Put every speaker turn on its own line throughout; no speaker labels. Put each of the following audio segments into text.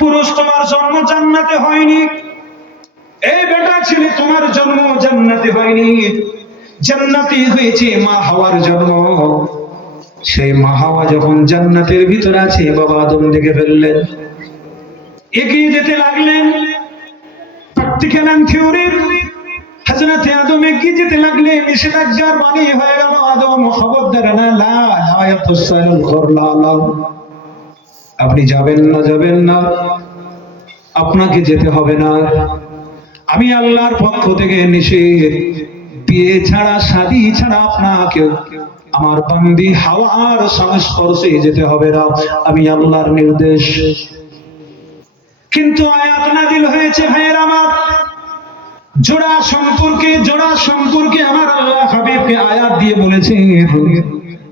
পুরুষ তোমার জন্ম জান্নাতে হয়নি। এই বেটা ছেলে তোমার জন্ম জান্নাতে হয়নি। জান্নাতে হয়েছে মা হওয়ার জন্ম। সেই মা হাওয়া যখন জান্নাতের ভিতরে আছে, বাবা আদম দেখে ফেললেন। এগিয়ে যেতে লাগলেন। প্র্যাকটিক্যাল অ্যান্ড থিওরির হযরতে আদম এগিয়ে যেতে লাগলে নিষেধাজ্ঞার বাণী হয়ে গেল আদম। খবরদার না, লা লা লা আপনি যাবেন না যাবেন না। আপনাকে যেতে হবে না। আমি আল্লাহর পক্ষ থেকে নিষেধ। বিয়ে ছাড়া, শাদী ছাড়া আপনাকে আমার বান্দি হাওয়ার সংস্পর্শে যেতে হবে না। আমি আল্লাহর নির্দেশ। কিন্তু আয়াত নাজিল হয়েছে, ভাইয়ের আমার। জোড়া সম্পর্কে জোড়া সম্পর্কে আমার আল্লাহ হাবিবকে আয়াত দিয়ে বলেছেন।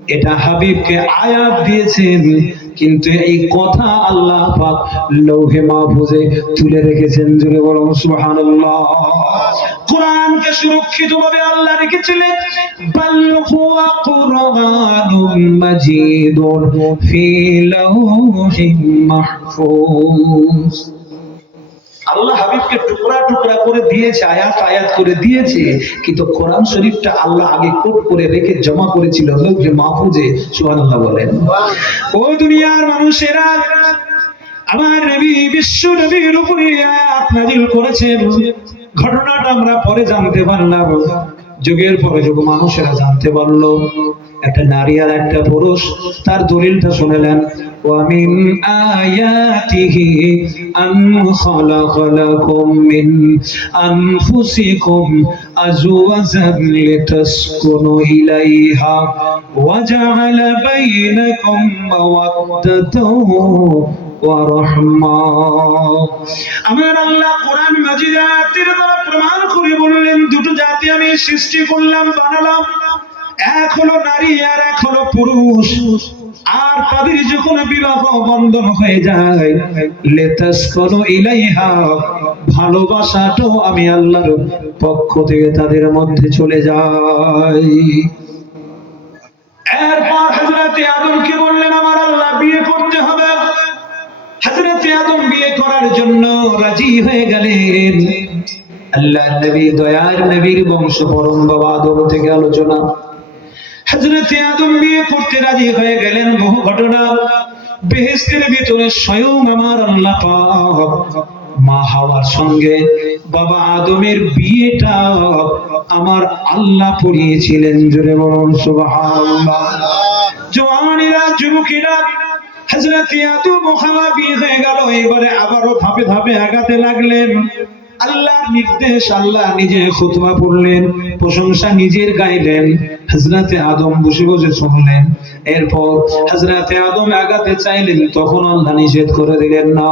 এটা হাবিবকে আয়াত দিয়েছেন। কিন্তু এই কথা আল্লাহ পাক লৌহে মাহফুজে তুলে রেখেছেন। জুড়ে বলো সুবহানাল্লাহ। কোরআনকে সুরক্ষিত ভাবে আল্লাহ রেখেছিলেন। বাল হুয়া কুরআনুম মাজিদুন ফি লাউহিম মাহফুজ। আল্লাহ হাবিবকে টুকরা টুকরা করে দিয়েছে, আয়াত আয়াত করে দিয়েছে, কিন্তু কোরআন শরীফটা আল্লাহ আগে কোট করে রেখে জমা করেছিল লোকে মাহফুজে, সুবহানাল্লাহ বলেন। ও দুনিয়ার মানুষেরা, আমার নবী বিশ্ব নবীর উপরে আয়াত নাজিল করেছেন ঘটনাটা আমরা পরে জানতে পারলাম। যুগের পরে যুগ মানুষেরা জানতে পারল, একটা নারী আর একটা পুরুষ, তার দলিলটা শুনেলেন। ومن آياته أن خلق لكم من أنفسكم أزواجا لتسكنوا إليها وجعل بينكم مودة ورحمة আমার আল্লাহ কোরআন মাজিদ আয়াতের দ্বারা প্রমাণ করে বললেন দুটো জাতি আমি সৃষ্টি করলাম বানালাম এক হলো নারী আর এক হলো পুরুষ আর তাদের যখন বিবাহ বন্ধন হয়ে যায়, লেতাস করো ইলাইহা ভালোবাসাটাও আমি আল্লাহর পক্ষ থেকে তাদের মধ্যে চলে যাই এরপর হযরতে আদমকে বললেন? আমার আল্লাহ বিয়ে করতে হবে। হযরতে আদম বিয়ে করার জন্য রাজি হয়ে গেলেন। আল্লাহ নবী, দয়ার নবীর বংশ পরম বাবা আদম থেকে আলোচনা। হযরতে আদম বিয়ে করতে রাজি হয়ে গেলেন বহু ঘটনা। বেহেশতের ভিতরে স্বয়ং আমার আল্লাহ মা হওয়ার সঙ্গে বাবা আদমের বিয়েটা আমার আল্লাহ পড়িয়েছিলেন, জোরে বলুন সুবহানাল্লাহ। জওয়ানেরা, যুবকেরা, হযরত ও হাওয়া বিয়ে হয়ে গেল, এবারে আবারও ধাপে ধাপে আগাতে লাগলেন। আল্লাহর নির্দেশ, আল্লাহ নিজে খুতবা পড়লেন, প্রশংসা নিজের গাইলেন হযরতে আদম বসে বসে শুনলেন। এরপর হযরতে আদম আগাতে চাইলেন, তখন আল্লাহ নিষেধ করে দিলেন না।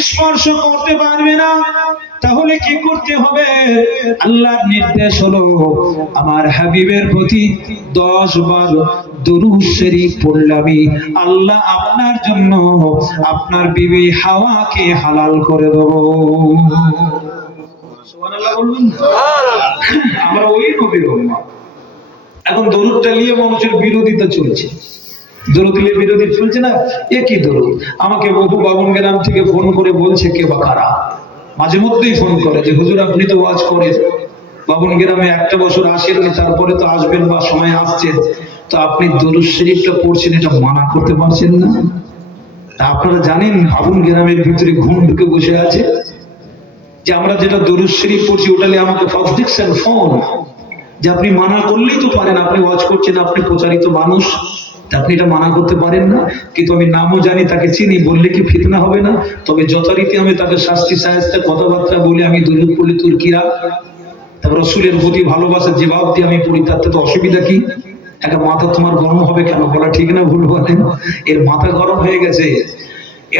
স্পর্শ করতে পারবে না। তাহলে কি করতে হবে? আল্লাহর নির্দেশ হলো, আমার হাবিবের প্রতি দশ বার দুরূদ শরীফ পড়লামি আল্লাহ আপনার জন্য আপনার বিবি হাওয়াকে হালাল করে দেব? আমরা ওই নবীর এখন দরুদটা নিয়ে মানুষের বিরোধিতা চলছে। দরুদিলে বিরোধী চলছে না? একই দরুদ? আমাকে বহু বাবন গ্রাম থেকে ফোন করে বলছে কে বা কারা? মাঝে মধ্যেই ফোন করে যে হুজুর আপনি তো ওয়াজ করেন। বাবন গ্রামে একটা বছর আসেননি তারপরে তো আসবেন বা সময় আসছেন তো আপনি দরুদ শরীফটা পড়ছেন, এটা মানা করতে পারছেন না। আপনারা জানেন বাবন গ্রামের ভিতরে ঘুম ঢুকে বসে আছে। যে আমরা যেটা দরুদ শরীফ পড়ছি, ওটা নিয়ে আমাকে দিচ্ছেন ফোন যে আপনি মানা করলেই তো পারেন, আপনি ওয়াজ করছেন, আপনি প্রচারিত মানুষ। আপনি এটা মানা করতে পারেন না। কিন্তু আমি নামও জানি, তাকে চিনি, বললে কি ফিতনা হবে না? তবে যথারীতি আমি তাকে শাস্তি সাহেস্তে কথাবার্তা বলে আমি দলিল পড়ি তুর্কিরা তারপর রসুলের প্রতি ভালোবাসা জবাব দিয়ে আমি পড়ি তাতে তো অসুবিধা কি? একটা মাথা তোমার গরম হবে কেন? বলা ঠিক না, ভুল বলেন। এর মাথা গরম হয়ে গেছে।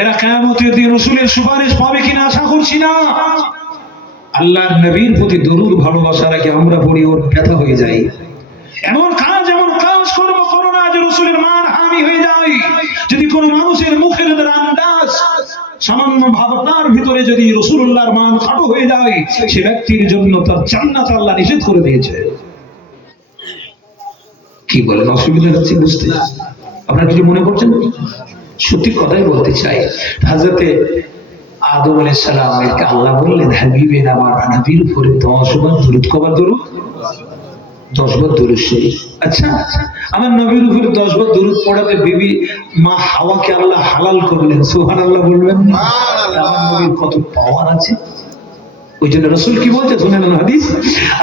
এরা কেমতের রসুলের সুপারিশ পাবে কিনা আশা করছি না। আল্লাহর নবীর প্রতি দরুদ, ভালোবাসা রাখে আমরা পড়ি, ওর ব্যথা হয়ে যাই এমন কাজ এমন কাজ করব করো না যে রসুলের মান হানি হয়ে যায়। যদি কোনো মানুষের মুখের আন্দাজ, সামান্য ভাবনার ভিতরে যদি রসুল্লাহর মান খাটো হয়ে যায়, সে ব্যক্তির জন্য তার জান্নাত আল্লাহ নিষেধ করে দিয়েছে। কি বলেন? অসুবিধা হচ্ছে বুঝতে আপনারা কিছু মনে করছেন? সত্যি কথাই বলতে চাই হাজরতে আদম আলাইহিস সালামকে আল্লাহ বললেন আমার নবীর উপরে দশ বার দরুদ কবার দরুদ? দশ বার শরীফ। আচ্ছা আমার নবীর উপরে দশ বার দরুদ পড়াতে বিবি মা হাওয়াকে আল্লাহ হালাল করলেন সুবহানাল্লাহ বলবেন। না আমার নবীর কত পাওয়ার আছে। ওই জন্য রসুল কি বলছে? শুনেন হাদিস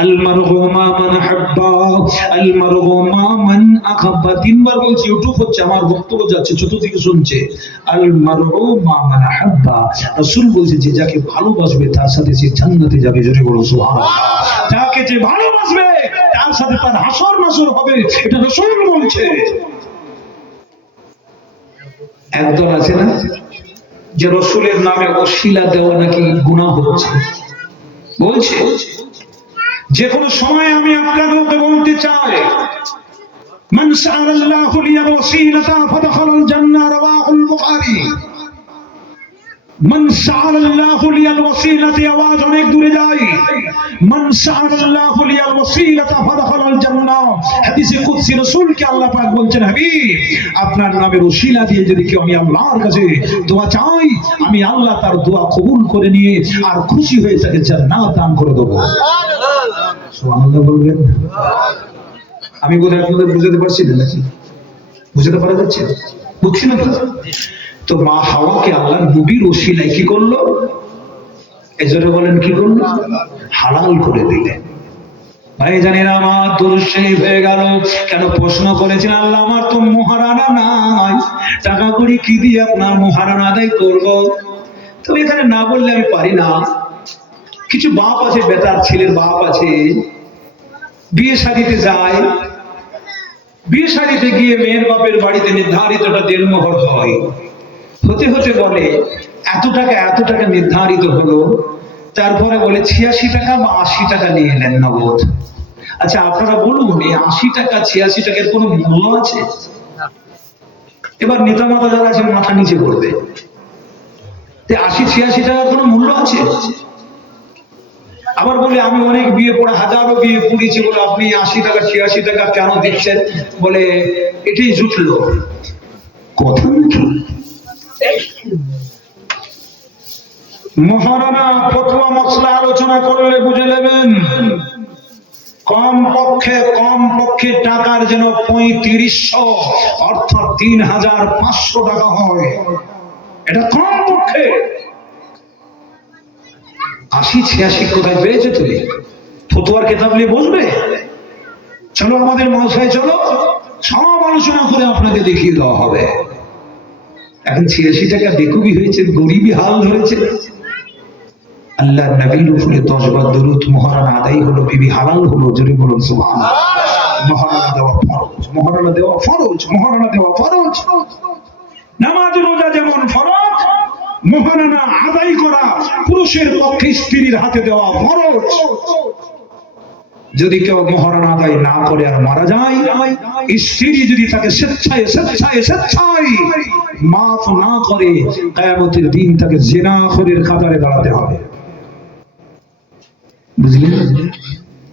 আল মারহুমা মান হাব্বা যাকে ভালোবাসবে, তার সাথে সে জান্নাতে যাবে। জোরে বলো সুবহানাল্লাহ। যাকে যে ভালোবাসবে, তার সাথে তার হাসর নাসর হবে, এটা রসুল বলছে। একদল আছে না, যে রসুলের নামে অশিলা দেওয়া নাকি গুনাহ হচ্ছে? বলছে। যে কোনো সময় আমি আপনাদেরকে বলতে চাই من سأل الله لي الوسيلة فدخل الجنة رواه البخاري من سأل الله لي الوسيلة আওয়াজ অনেক দূরে যায় من سأل الله لي الوسيلة فدخل الجنة হাদিসে কুদসি রাসূলকে আল্লাহ পাক বলছেন হাবিব আপনার নামের ওসিলা দিয়ে যদি কেউ আমি আল্লাহর কাছে দোয়া চাই আমি আল্লাহ তার দোয়া কবুল করে নিয়ে আর খুশি হয়ে তাকে জান্নাত দান করে দেবো বলবেন আমি আপনাদের বুঝাতে পারছি না নাকি? বুঝাতে পারা যাচ্ছে? বুঝছি না তো? তো মা হাওয়াকে আল্লাহ কি করল? এজন্য বলেন, কি করল? হালাল করে দিলেন ভাই জানেন আমার দুরুশরীফ হয়ে গেল। কেন প্রশ্ন করেছেন আল্লাহ? আমার তো মহারানা নাই। টাকা করি কি দিয়ে আপনার মহারানা আদায় করব? তো এখানে না বললে আমি পারি না। কিছু বাপ আছে বেতার ছেলের বাপ আছে, বিয়ে শাদিতে যায়। বিয়ে শাদিতে গিয়ে মেয়ের বাপের বাড়িতে নির্ধারিতটা দেড় মোহর হয়। হতে হতে বলে, এত টাকা এত টাকা নির্ধারিত হলো। তারপরে বলে, ছিয়াশি টাকা বা আশি টাকা নিয়ে এলেন নগদ। আচ্ছা আপনারা বলুন, এই আশি টাকা, ছিয়াশি টাকার কোনো মূল্য আছে? এবার নেতা মাতা যারা আছে মাথা নিচে করবে আশি, ছিয়াশি টাকার কোনো মূল্য আছে? আবার বলে আমি অনেক বিয়ে পড়ে হাজারো বিয়ে পড়েছি বলে আপনি আশি টাকা ছিয়াশি টাকা কেন দিচ্ছেন? বলে এটাই জুটলো। কথা মহারানা ফতুয়া মশলা আলোচনা করলে বুঝে নেবেন কম পক্ষে কম পক্ষে টাকার যেন পঁয়ত্রিশশো অর্থাৎ তিন হাজার পাঁচশো টাকা হয়। এটা কম পক্ষে আশি, ছিয়াশি কোথায় পেয়েছে তুমি? ফতুয়ার কেতাব নিয়ে বলবে চলো আমাদের মশাই চলো। সব আলোচনা করে আপনাকে দেখিয়ে দেওয়া হবে। এখন ছিয়াশি টাকা বেকুবি হয়েছে গরিবই হাল ধরেছে। আল্লাহ নবীর উপরে দশ বার দরুদ মহারানা আদায় হলো, বিবি হালাল হলো, জোরে বলুন সুবহান মহারানা দেওয়া ফরজ মহারানা দেওয়া ফরজ মহারানা দেওয়া ফরজ। নামাজ, রোজা যেমন ফরজ মহারানা আদায় করা পুরুষের পক্ষে স্ত্রীর হাতে দেওয়া ফরজ। যদি কেউ মহারণা আদায় না করে আর মারা যায়, স্ত্রী যদি তাকে স্বেচ্ছায় স্বেচ্ছায় স্বেচ্ছায় মাফ না করে, কায়ামতের দিন তাকে জেনা খরের কাতারে দাঁড়াতে হবে। বুঝলেন?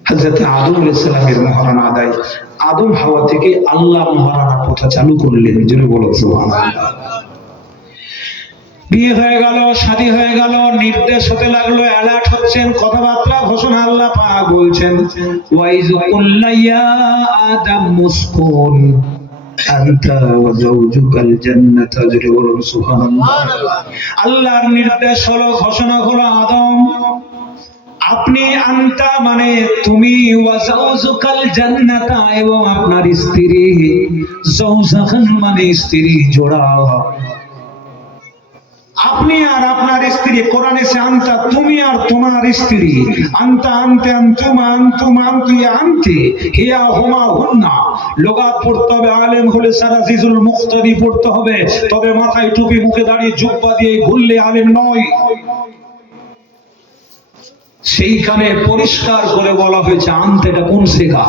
হজরত আদম আলাইসালামের মহারণা আদায়, আদম হাওয়া থেকে আল্লাহ মহারণা কথা চালু করলেন। জন্য বলো সুবহানাল্লাহ। বিয়ে হয়ে গেল, শাদী হয়ে গেল, নির্দেশ হতে লাগল অ্যালার্ট হচ্ছেন, কথাবার্তা ঘোষণা আল্লাহ পাক বলছেন। আদম মুসকুন আল্লাহর নির্দেশ হলো, ঘোষণা হলো আদম। আপনি আনতা মানে তুমি জান্নাতা এবং আপনার স্ত্রী। মানে স্ত্রী জোড়া। আপনি আর আপনার স্ত্রী, কোরআনে সে আনতা, তুমি আর তোমার স্ত্রী। আনতা, আনতে আনতুমা আনতুম আনতু আনতে হিয়া, হুমা, হুন্না। লোগাত পড়তে হবে, আলেম হলে সারা জিজুল মুক্তাদি পড়তে হবে। তবে মাথায় টুপি, মুখে দাঁড়িয়ে জুব্বা দিয়ে ঘুরলে আলেম নয়। সেইখানে পরিষ্কার করে বলা হয়েছে, আনতে এটা কোন শেখা?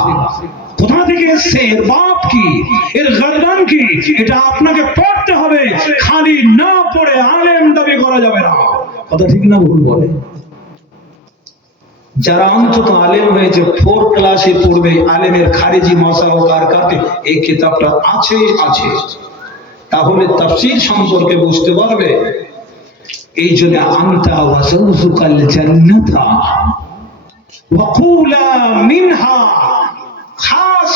কোথা থেকে এসছে? এর বাপ কি? এর গার্দান কি? এটা আপনাকে পড়তে হবে। না পড়ে, আলেম দাবি করা যাবে না। কথা ঠিক না ভুল বলে। যারা অন্তত আলেম হয়েছে ফোর ক্লাসে পড়বে, আলেমের মশা এই কিতাবটা আছে আছে। তাহলে তাফসীর সম্পর্কে বুঝতে পারবে, এই জন্য আন্তা ওয়াজাউজুকাল জান্নাতা ওয়াকুলা মিনহা, খাস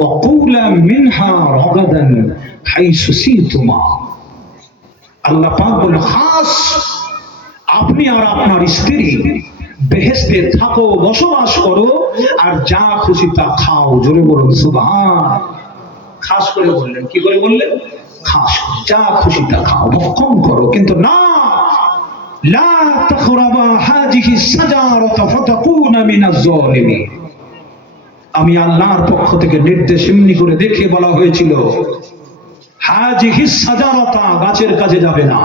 ওয়াকুলা মিনহা রগাদান হাইসু সিতুমা। আল্লাহ পাক বলে খাস, আপনি আর আপনার স্ত্রী বেহেস্তে থাকো, বসবাস করো, আর যা খুশি তা খাও। জোরে বলুন, সুবহান। খাস করে বললেন, কি করে বললেন? খাস, যা খুশি তা খাও ভক্ষণ করো। কিন্তু না, লা তাকরাবা হাজিহি সাজারাতা ফাতাকুনা মিনাজ জালিমিন আমি আল্লাহর পক্ষ থেকে নির্দেশ এমনি করে দেখে বলা হয়েছিল হাজিহি সাজারাতা গাছের কাছে যাবে না।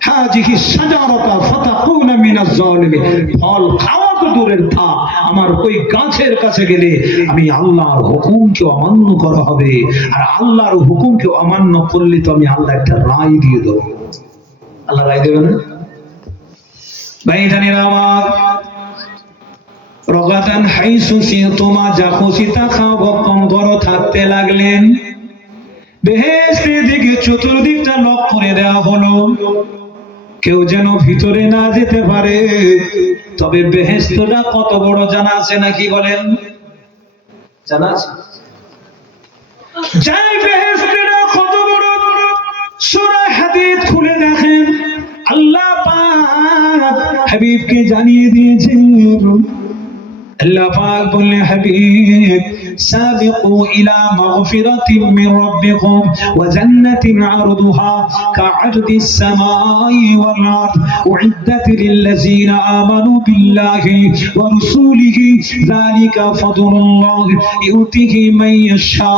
হাজিহি সাজারাতা ফাতাকুনা মিনাজ থা আমার ওই গাছের কাছে গেলে আমি আল্লাহর হুকুমকে অমান্য করা হবে। আর আল্লাহর হুকুমকে অমান্য করলে তো আমি আল্লাহ একটা রায় দিয়ে দেবো। আল্লাহ রায় দেবে না? ভাই জানিরা আমার, রগাতান হাইসু সিহতুমা যা খুশি তা খাও, ভক্ষণ করো, থাকতে লাগলেন। বেহেস্তের দিকে চতুর্দিকটা লক করে দেওয়া হলো। কেউ যেন ভিতরে না যেতে পারে। তবে বেহেস্তটা কত বড় জানা আছে নাকি বলেন? জানা আছে? যাই বেহেস্তটা কত বড়, সূরা হাদিদ খুলে দেখেন। আল্লাহ পাক হাবিবকে জানিয়ে দিয়েছেন। আল্লাহ পাক বললেন, হাবিব সাবিকু ইলা মাগফিরাতিন মির রাব্বিকুম ওয়া জান্নাতিন আরদুহা কা'আরদিস সামাই ওয়াল আরদ উইদ্দাত লিল্লাযিনা আমানু বিল্লাহি ওয়া রাসূলিহি যালিকা ফাদলুল্লাহ ইউতিহি মান ইয়াশা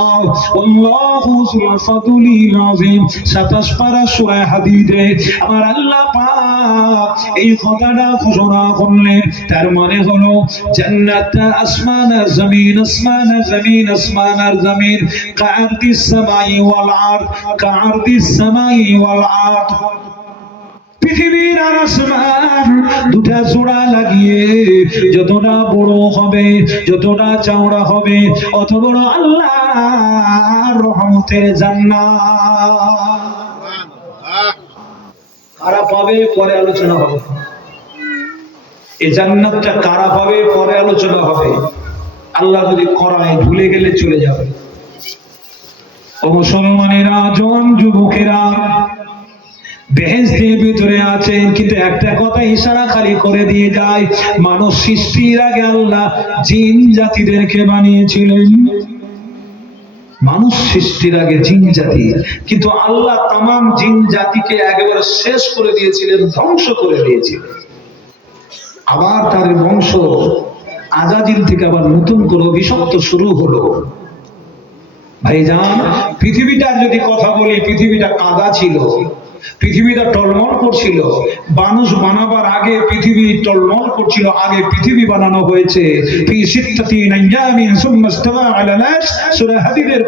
ওয়াল্লাহু যুল ফাদলিল আযীম 27 পারা সূরা হাদিদে আমার আল্লাহ পাক এই কথাটা ঘোষণা করলেন। তার মানে হলো, জান্নাত আসমান আর জমিন আসমান আর জমিন আসমান জমিন কাআরদিস সামাই ওয়াল আরদ কাআরদিস সামাই ওয়াল আরদ। পৃথিবীর আর আসমান দুটা জোড়া লাগিয়ে বড় হবে চওড়া হবে, অত বড় আল্লাহ রহমতের জান্নাত। কারা পাবে পরে আলোচনা হবে। এই জান্নাতটা কারা পাবে পরে আলোচনা হবে। আল্লাহ যদি করায় ভুলে গেলে চলে যাবে। ও মুসলমানেরা জওয়ান যুবকেরা বেহেস্তের ভিতরে আছেন, কিন্তু একটা কথা ইশারা খালি করে দিয়ে যায়, মানুষ সৃষ্টির আগে আল্লাহ জিন জাতিদেরকে বানিয়েছিলেন। মানুষ সৃষ্টির আগে জিন জাতি, কিন্তু আল্লাহ তাম জিন জাতিকে একেবারে শেষ করে দিয়েছিলেন, ধ্বংস করে দিয়েছিলেন। আবার তার বংশ আজাদিল থেকে আবার নতুন করে অভিশপ্ত শুরু হলো। ভাইজান, পৃথিবীটার যদি কথা বলি, পৃথিবীটা কাদা ছিল, পৃথিবীটা টলমল করছিল। মানুষ বানাবার আগে পৃথিবী টলমল করছিল, আগে পৃথিবী বানানো হয়েছে।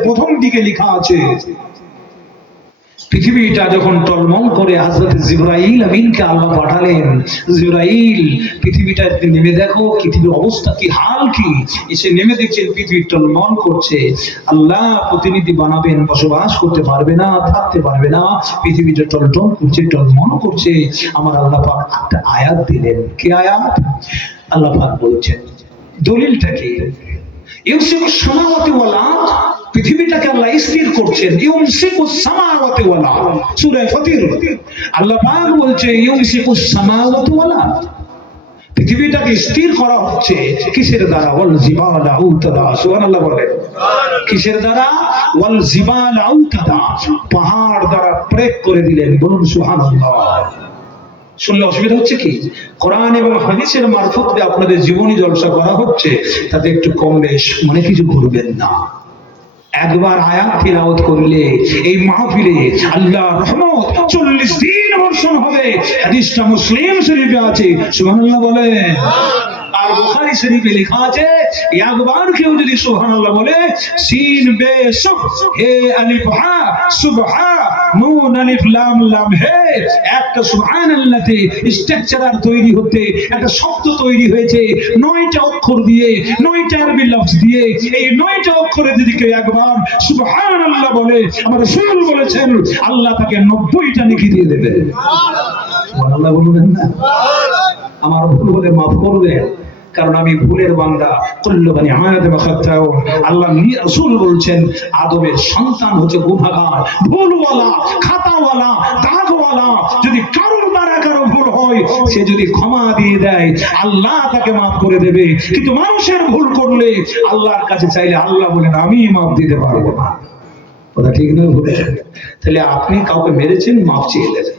প্রথম দিকে লেখা আছে। পৃথিবীটা যখন টলমল করে হযরত জিবরাইল আমিনকে আল্লাহ পাঠালেন, জিবরাইল, পৃথিবীটা নেমে দেখো, পৃথিবীর অবস্থা কি, হাল কি? এসে নেমে দেখছেন পৃথিবী টলমল করছে। আল্লাহ প্রতিনিধি বানাবেন, বসবাস করতে পারবে না, থাকতে পারবে না, পৃথিবীটা টলটল করছে, টলমল করছে। আমার আল্লাহ পাক একটা আয়াত দিলেন। কি আয়াত? আল্লাহ পাক বলছেন, দলিলটা কি? ইউসিফুস সামাওয়াতি ওয়াল আরদ পৃথিবীটাকে আল্লাহ স্থির করছেন। ইউমসিকুস সামাওয়াতি ওয়াল সূরা ফাতির। আল্লাহ পাক বলছে ইউমসিকুস সামাওয়াতি ওয়াল পৃথিবীটাকে স্থির করা হচ্ছে কিসের দ্বারা? ওয়াল জিবালা আউতাদা সুবহানাল্লাহ কিসের দ্বারা? ওয়াল জিবালা আউতাদা পাহাড় দ্বারা ব্রেক করে দিলেন। বলুন, সুবহানাল্লাহ। শুনলে অসুবিধা হচ্ছে কি? কোরআন এবং হাদিসের মারফত দিয়ে আপনাদের জীবনী জলসা করা হচ্ছে। তাতে একটু কম বেশ, মনে কিছু করবেন না। একবার আয়াত ফেরাওত করলে এই মাহফিলে আল্লাহ রহমত চল্লিশ দিন বর্ষণ হবে। হাদিসটা মুসলিম শরীফে আছে, সুবহানাল্লাহ বলে আর বুখারী শরীফে লেখা আছে, একবার কেউ যদি সুবহানাল্লাহ বলে, সিন বে সুব হে আলিফ হা, সুবহা। নুন আলিফ লাম লাম হে একটা সুবহানাল্লাহতে স্ট্রাকচারার তৈরি হতে একটা শব্দ তৈরি হয়েছে নয়টা অক্ষর দিয়ে নয়টা আরবি লফজ দিয়ে। এই নয়টা অক্ষরে যদি কেউ একবার সুবহানাল্লাহ বলে আমার রাসূল বলেছেন আল্লাহ তাকে 90টা নেকি দিয়ে দেবে সুবহানাল্লাহ বলবেন না? আমার ভুল হলে মাফ করবেন। কারণ আমি ভুলের বান্দা। কুল্লু বানি আদম খাতাও আল্লাহ রাসূল বলছেন, আদমের সন্তান হচ্ছে গুনাহগার ভুলওয়ালা, খাতাওয়ালা, দাগওয়ালা। যদি কারোর দ্বারা কারও ভুল হয়, সে যদি ক্ষমা দিয়ে দেয়, আল্লাহ তাকে মাফ করে দেবে। কিন্তু মানুষের ভুল করলে আল্লাহর কাছে চাইলে আল্লাহ বলেন, আমি মাফ দিতে পারব না। কথা ঠিক নয়, ভুলে তাহলে আপনি কাউকে মেরেছেন, মাফ চেয়ে দেবেন